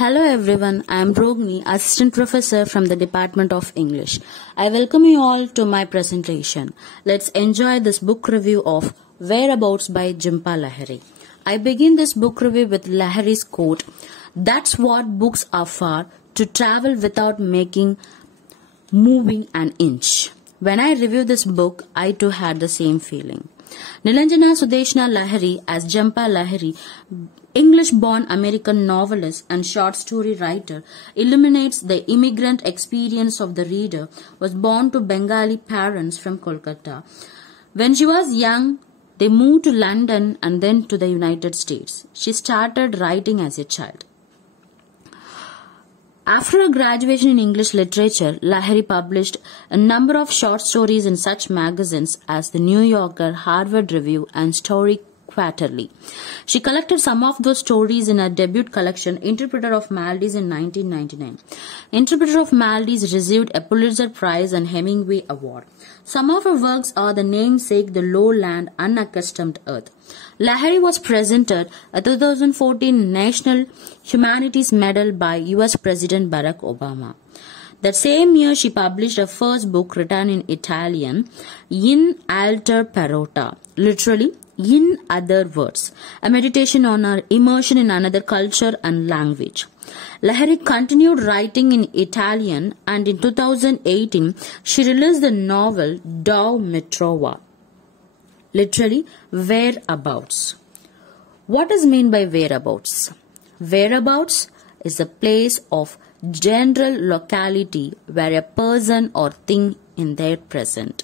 Hello everyone, I am P.Rogini, Assistant Professor from the Department of English. I welcome you all to my presentation. Let's enjoy this book review of Whereabouts by Jhumpa Lahari. I begin this book review with Lahari's quote, "That's what books are for, to travel without moving an inch." When I review this book, I too had the same feeling. Nilanjana Sudeshna Lahari as Jhumpa Lahari, English-born American novelist and short story writer, illuminates the immigrant experience of the reader. Was born to Bengali parents from Kolkata. When she was young, they moved to London and then to the United States. She started writing as a child. After her graduation in English literature, Lahari published a number of short stories in such magazines as The New Yorker, Harvard Review, and Story Quarterly. She collected some of those stories in her debut collection, Interpreter of Maldives, in 1999. Interpreter of Maldives received a Pulitzer Prize and Hemingway Award. Some of her works are The Namesake, The Lowland, Unaccustomed Earth. Lahari was presented a 2014 National Humanities Medal by U.S. President Barack Obama. That same year, she published her first book written in Italian, In Alter Parota, literally, in other words, a meditation on her immersion in another culture and language. Lahari continued writing in Italian, and in 2018, she released the novel Do Metrova, literally, whereabouts. What is meant by whereabouts? Whereabouts is a place of general locality where a person or thing in their present.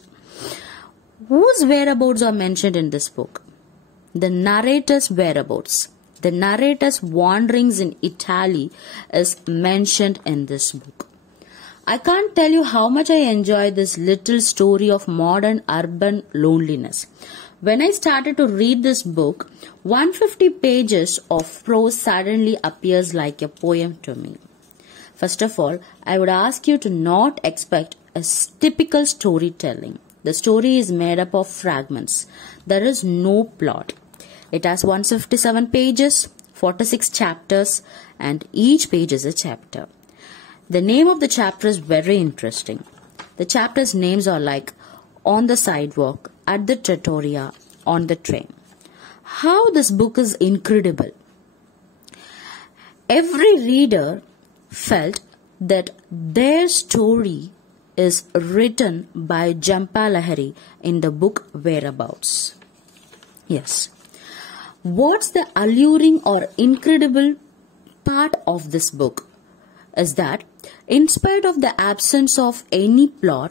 Whose whereabouts are mentioned in this book? The narrator's whereabouts. The narrator's wanderings in Italy is mentioned in this book. I can't tell you how much I enjoy this little story of modern urban loneliness. When I started to read this book, 150 pages of prose suddenly appears like a poem to me. First of all, I would ask you to not expect a typical storytelling. The story is made up of fragments. There is no plot. It has 157 pages, 46 chapters, and each page is a chapter. The name of the chapter is very interesting. The chapters' names are like On the Sidewalk, At the Trattoria, On the Train. How this book is incredible. Every reader felt that their story is written by Jhumpa Lahari in the book Whereabouts. Yes. What's the alluring or incredible part of this book is that in spite of the absence of any plot,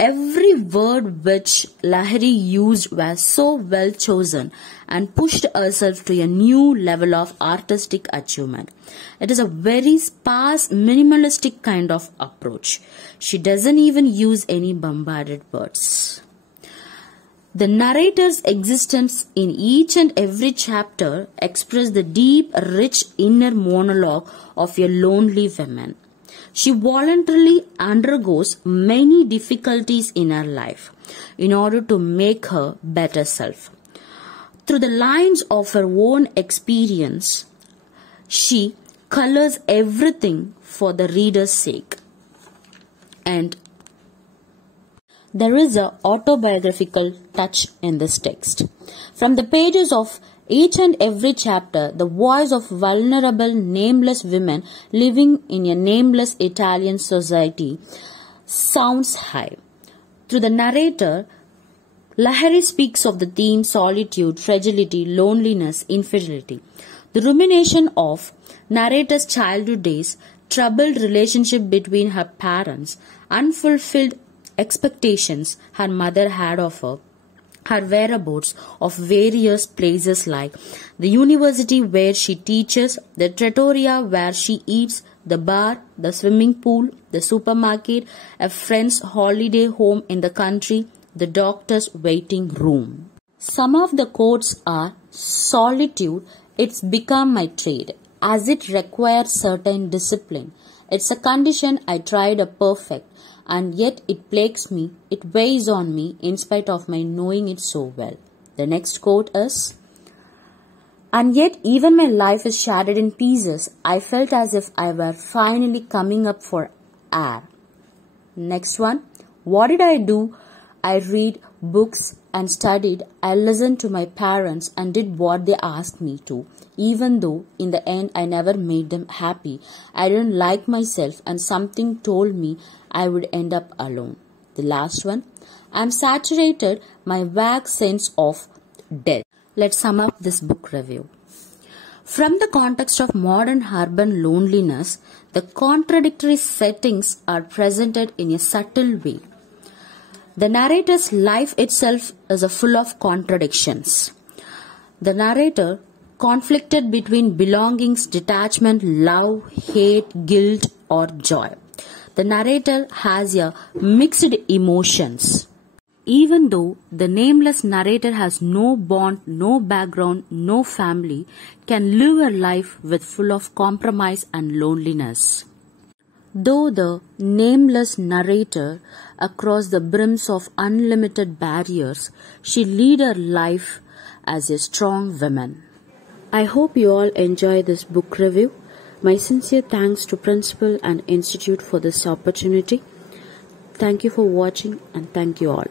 every word which Lahari used was so well chosen and pushed herself to a new level of artistic achievement. It is a very sparse, minimalistic kind of approach. She doesn't even use any bombarded words. The narrator's existence in each and every chapter expresses the deep, rich inner monologue of a lonely woman. She voluntarily undergoes many difficulties in her life in order to make her better self. Through the lines of her own experience, she colors everything for the reader's sake. And there is an autobiographical touch in this text. From the pages of each and every chapter, the voice of vulnerable, nameless women living in a nameless Italian society sounds high. Through the narrator, Lahari speaks of the theme solitude, fragility, loneliness, infidelity. The rumination of narrator's childhood days, troubled relationship between her parents, unfulfilled expectations her mother had of her whereabouts of various places like the university where she teaches, the trattoria where she eats, the bar, the swimming pool, the supermarket, a friend's holiday home in the country, the doctor's waiting room. Some of the quotes are, "Solitude, it's become my trade, as it requires certain discipline. It's a condition I tried to perfect, and yet it plagues me, it weighs on me in spite of my knowing it so well." The next quote is, And yet, even my life is shattered in pieces. I felt as if I were finally coming up for air. Next one. What did I do? I read books and studied. I listened to my parents and did what they asked me to. Even though in the end I never made them happy. I didn't like myself and something told me I would end up alone. The last one. I'm saturated my vague sense of death. Let's sum up this book review. From the context of modern urban loneliness, the contradictory settings are presented in a subtle way. The narrator's life itself is full of contradictions. The narrator conflicted between belongings, detachment, love, hate, guilt, or joy. The narrator has a mixed emotions. Even though the nameless narrator has no bond, no background, no family, can live a life with full of compromise and loneliness. Though the nameless narrator across the brims of unlimited barriers, she lead her life as a strong woman. I hope you all enjoy this book review. My sincere thanks to Principal and Institute for this opportunity. Thank you for watching and thank you all.